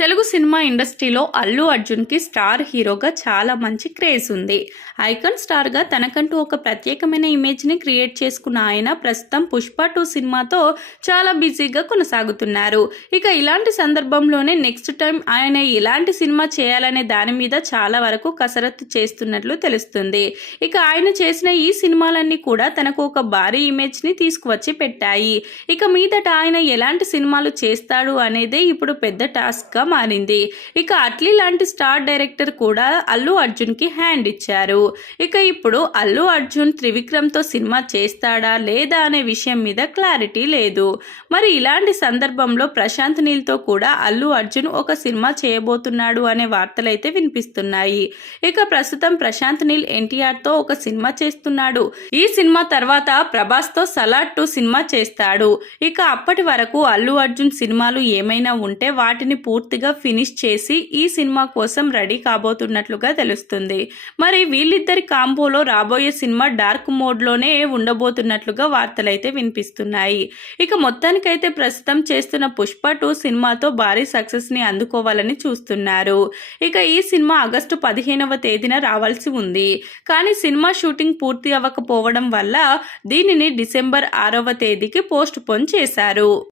Telugu cinema ఇండస్ట్రీలో అల్లు అర్జున్‌కి star హీరోగా చాలా మంచి క్రేజ్ ఉంది. ఐకాన్ స్టార్‌గా తనకంటూ ఒక ప్రత్యేకమైన ఇమేజ్‌ని క్రియేట్ చేసుకున్న ఆయన ప్రస్తుతం 'పుష్ప 2' సినిమాతో చాలా బిజీగా కొనసాగుతున్నారు. ఇక ఇలాంటి సందర్భంలోనే నెక్స్ట్ టైం ఆయన ఎలాంటి సినిమా చేయాలనే దాని మీద చాలా వరకు కసరత్తు చేస్తున్నట్లు తెలుస్తుంది. ఇక ఆయన చేసిన ఈ సినిమాలన్నీ కూడా తనకు ఒక భారీ ఇమేజ్‌ని తీసుకువచ్చి పెట్టాయి. ఇక మీదట ఆయన ఎలాంటి సినిమాలు చేస్తాడు అనేదే ఇప్పుడు పెద్ద టాస్క్‌గా మారింది. ఇక అట్లీ లాంటి స్టార్ డైరెక్టర్ కూడా అల్లు అర్జున్ కి హ్యాండ్ ఇచ్చారు. ఇక ఇప్పుడు అల్లు అర్జున్ త్రివిక్రమ్ తో సినిమా చేస్తాడా లేదా అనే విషయం మీద క్లారిటీ లేదు. మరి ఇలాంటి సందర్భంలో ప్రశాంత్ నీల్ తో కూడా అల్లు అర్జున్ ఒక సినిమా చేయబోతున్నాడు అనే వార్తలైతే వినిపిస్తున్నాయి. ఇక ప్రస్తుతం ప్రశాంత్ నీల్ ఎన్టీఆర్ తో ఒక సినిమా చేస్తున్నాడు. ఈ సినిమా తర్వాత ప్రభాస్ తో సలార్ 2 సినిమా చేస్తాడు. ఇక అప్పటి వరకు అల్లు అర్జున్ సినిమాలు ఏమైనా ఉంటే వాటిని పూర్తిగా ఫినిష్ చేసి ఈ సినిమా కోసం రెడీ కాబోతున్నట్లుగా తెలుస్తుంది. మరి వీళ్ళిద్దరి కాంబోలో రాబోయే సినిమా డార్క్ మోడ్ లోనే ఉండబోతున్నట్లుగా వార్తలైతే వినిపిస్తున్నాయి. ఇక మొత్తానికైతే ప్రస్తుతం చేస్తున్న 'పుష్ప 2' సినిమాతో భారీ సక్సెస్ ని అందుకోవాలని చూస్తున్నారు. ఇక ఈ సినిమా ఆగస్టు 15వ తేదీన రావాల్సి ఉంది. కానీ సినిమా షూటింగ్ పూర్తి అవ్వకపోవడం వల్ల దీనిని డిసెంబర్ 6వ తేదీకి పోస్ట్ పోన్ చేశారు.